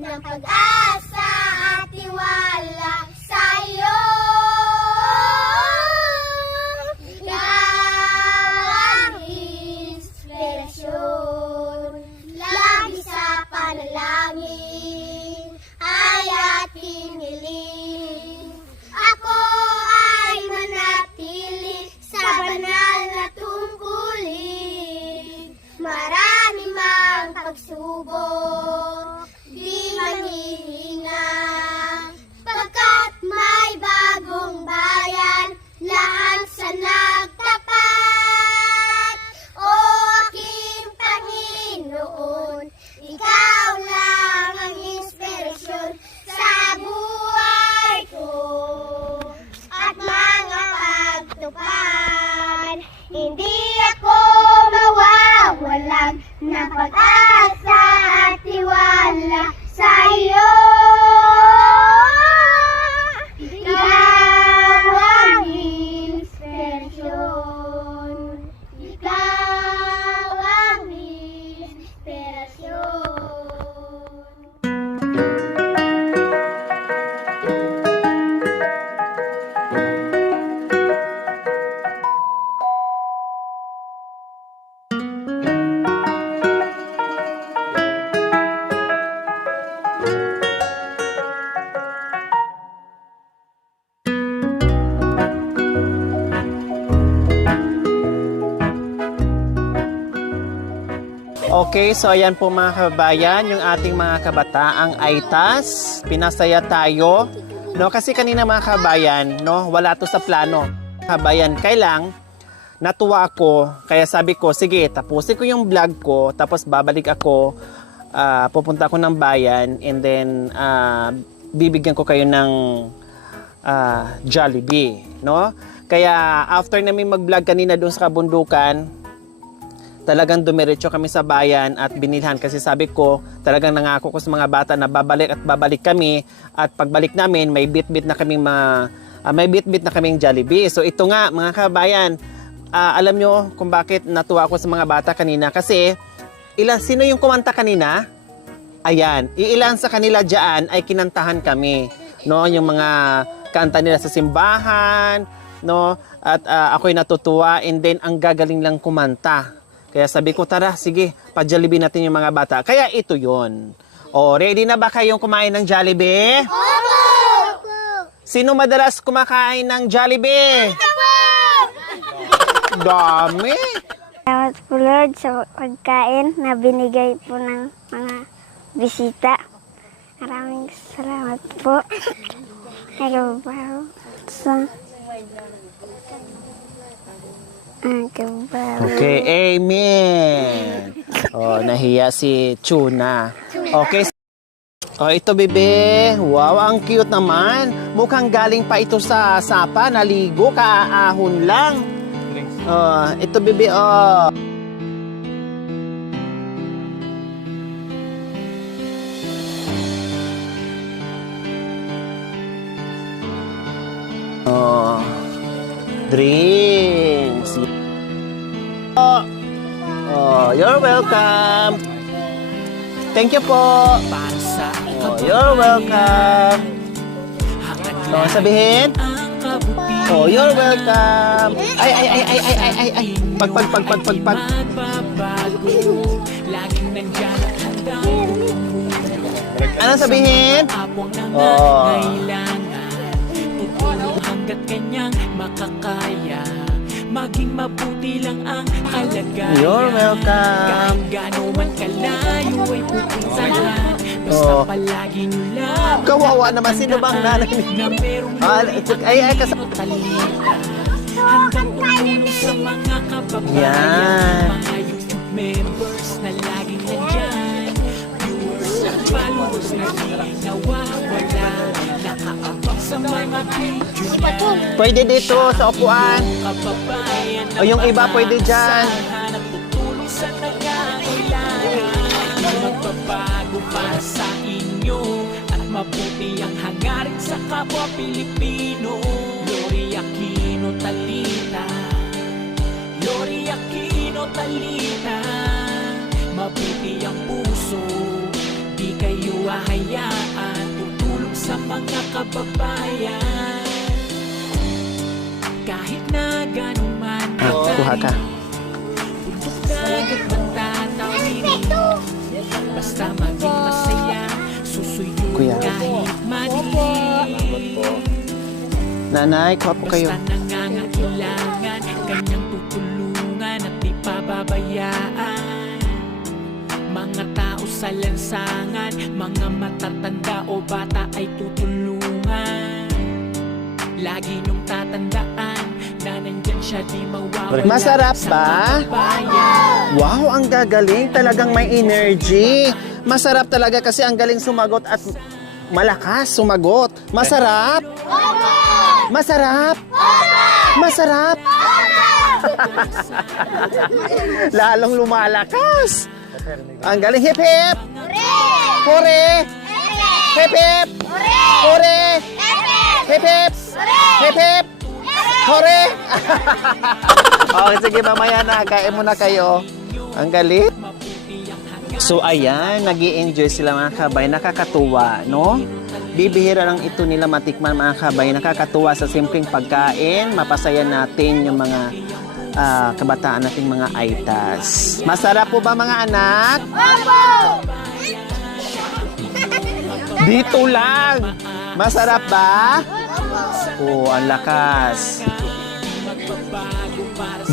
ng pag-asa at tiwala sa'yo. Ikaw ang inspirasyon, lagi sa panalangin ay ating hiling. Ako ay manatili sa banal na tungkulin. Marami mang pagsubok, di manghihina, pagkat may bagong bayan, lahat sa nagtapat. O aking Panginoon, ikaw lang ang inspirasyon sa buhay ko at mga pagtupad. Hindi ako mawawalan ng pag-asa at tiwala sa iyo. Ikaw ang inspirasyon. Ikaw ang inspirasyon. Okay, so ayan po mga kababayan, yung ating mga kabataang AITAS. Pinasaya tayo. No, kasi kanina mga kababayan, no, wala to sa plano. Kabayan, kailang natuwa ako, kaya sabi ko, sige, tapusin ko yung vlog ko, tapos babalik ako, pupunta ako ng bayan, and then bibigyan ko kayo ng Jollibee, no? Kaya after namin mag-vlog kanina doon sa kabundukan, talagang dumiretso kami sa bayan at binilhan kasi sabi ko, talagang nangako ko sa mga bata na babalik at babalik kami, at pagbalik namin may bit-bit na kaming Jollibee. So ito nga mga kabayan, alam nyo kung bakit natuwa ako sa mga bata kanina, kasi sino yung kumanta kanina? Ayan, iilan sa kanila diyan ay kinantahan kami, no, yung mga kanta nila sa simbahan, no, at ako'y natutuwa, and then ang gagaling lang kumanta. Kaya sabi ko, tara, sige, pa-Jollibee natin yung mga bata. Kaya ito yon. O, ready na ba kayong kumain ng Jollibee? Opo! Sino madalas kumakain ng Jollibee? Dami! Salamat po Lord sa pagkain na binigay po ng mga bisita. Maraming salamat po. Hello po sa Okay, amen. Oh, nahiya si Chuna. Okay. Oh, ito bebe. Wow, ang cute naman. Mukhang galing pa ito sa sapa, naligo, kaahon lang. Oh, ito bebe, oh. Oh. Drinks. Oh, you're welcome. Thank you po. Oh, you're welcome. Oh, sabihin. Oh, you're welcome. Ay. Pag. Ano sabihin? Oh. Hanggat kanyang makakaya, maging mabuti lang ang kalagayan. You're welcome. Kahit gaano man kalayo ay pupuntahan. Basta palagi nyo lang. Kawawa naman, sino bang nanay? Na merong Ay, kasama. talita. Handang tumulong sa mga kababayan. Yan. Mga YouTube members na laging nandyan. Viewers at followers na di nawawala. Nakaabang sa mga video niya. Pwede dito sa upuan. O yung iba pwede dyan. Nagtutulong sa nangangailangan. Magbabago para sa inyo at mabuti ang hangarin sa kapwa Pilipino. Lori Aquino Talita, Lori Aquino Talita. Mabuti ang puso, di kayo kayo hahayaan tutulong sa mga kababayan. Kahit na gano'n man Kuha ka. bundok dagat man tatawid, basta maging masaya, susuyod Kuya. kahit madilim. Nanay, kuha po kayo. Basta nangangailangan, kanyang tutulungan at di pababayaan. Mga tao sa lansangan, mga matatanda o bata ay tutulungan. Lagi niyong tatandaan na nandyan siya, di mawawala. Masarap sa ba? kababayan. Wow, ang gagaling. Talagang may energy. Masarap talaga kasi ang galing sumagot at malakas sumagot. Masarap? Masarap? Masarap? Lalong lumalakas. Ang galing. Hip hip! Hore! Hip hip! Hore! Hip hip! Hip hip! Hore! Okay, sige, mamaya na. Kain muna kayo. Ang galing. So, ayan. Nag-i-enjoy sila mga kabay. Nakakatuwa, no? Bibihira lang ito nila matikman mga kabay. Nakakatuwa sa simpleng pagkain. Mapasaya natin yung mga kabataan nating mga aitas. Masarap po ba mga anak? Dito lang. Masarap ba? Oh, ang lakas.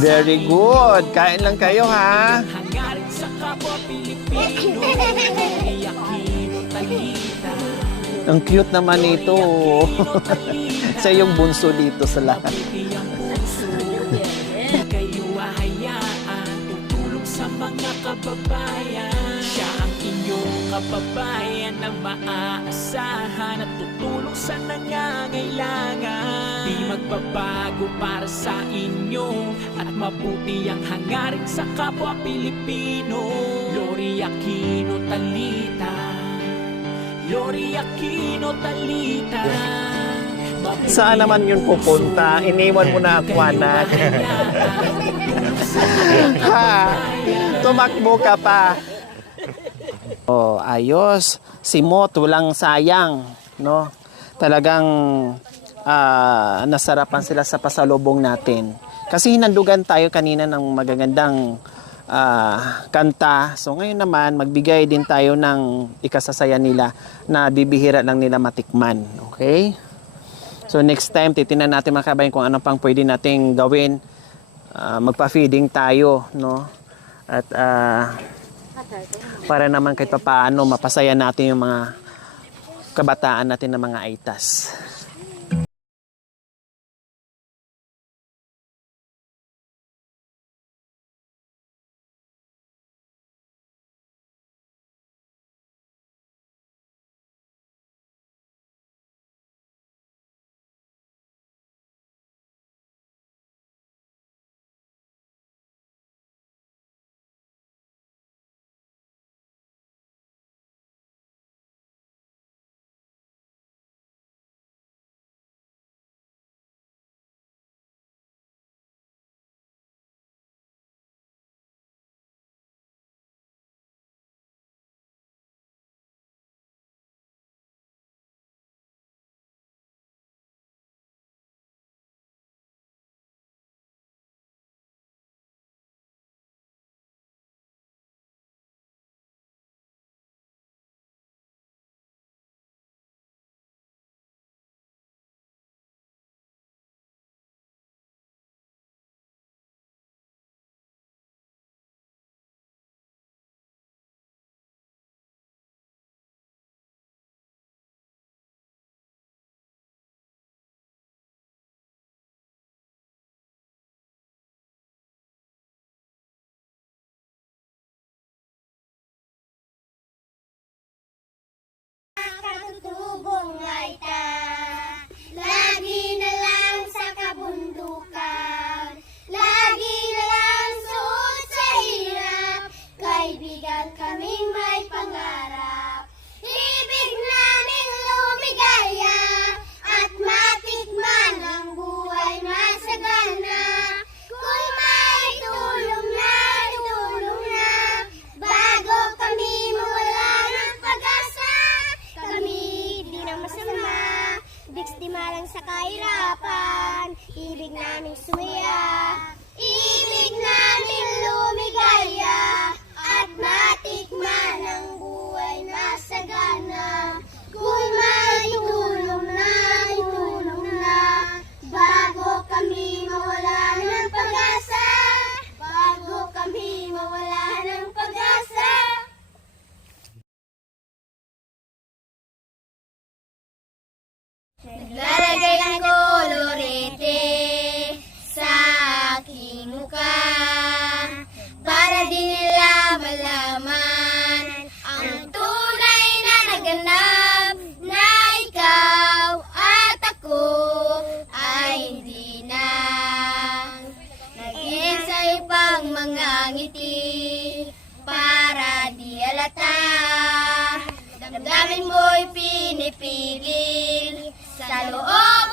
Very good. Kain lang kayo, ha? Hangarin sa kapwa Pilipino, Aquino, Talita. Ang cute naman ito. Siya yung bunso dito sa lahat. Kayo hahayaan tutulong sa mga kababayan. Siya ang inyong kababayan na maaasahan at tutulong sa nangangailangan. Di magbabago para sa inyo at mabuti ang hangarin sa kapwa Pilipino. Lori Aquino, Talita. Lori Aquino, Talita. Saan naman yun pupunta? Iniwan mo na ako, anak. Ha? Tumakbo ka pa. Oh, ayos. Si Mot, walang sayang, no? Talagang nasarapan sila sa pasalubong natin. Kasi hinandugan tayo kanina ng magagandang kanta. So ngayon naman, magbigay din tayo ng ikasasaya nila na bibihira lang nila matikman. Okay? So next time, titingnan natin mga kabayan kung ano pang pwede nating gawin. Magpa-feeding tayo, no? At para naman kahit paano mapasaya natin yung mga kabataan natin ng mga aitas. sa kahirapan, ibig namin sumaya, ibig namin lumigaya, at matikman ang buhay na sagana. Kung may tulong na, bago kami mawala ng pag-asa, bago kami mawala ng pag-asa. Naglalagay ng kolorete sa aking mukha para di nila malaman ang tunay na naganap na ikaw at ako ay hindi na nag-iisay pang mga ngiti para di alata. Damdamin mo'y pinipigil sa loob